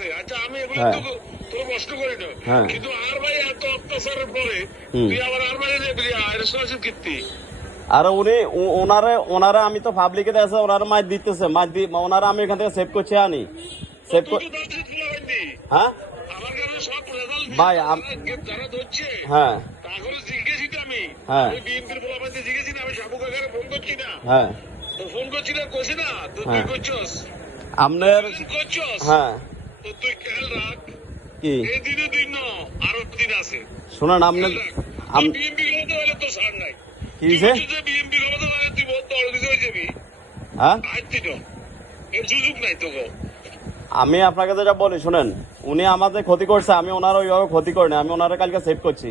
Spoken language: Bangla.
আছে। আচ্ছা আমি এগুলো হ্যাঁ। তো তোর কষ্ট করি না হ্যাঁ। কিন্তু আর ভাই এত অত্যাচারের পরে তুই আবার আর ভাই রেসপন্সিভ কীর্তি? আর উনি ওনারে ওনারে আমি তো পাবলিকে দেখছে ওনারে মাছ দিতেছে। মাছ দি ওনারে আমি এখান থেকে সেভ করছি আনি। সেভ হ্যাঁ? ভাই, হ্যাঁ। হ্যাঁ। হ্যাঁ। হ্যাঁ। আপনার হ্যাঁ। কি? শুনেন আপনার কি হয়েছে? হয়ে? আমি আপনাকে যেটা বলি শুনেন উনি আমাদের ক্ষতি করছে আমি ওনার ওইভাবে ক্ষতি করিনি আমি ওনারা কালকে সেভ করছি।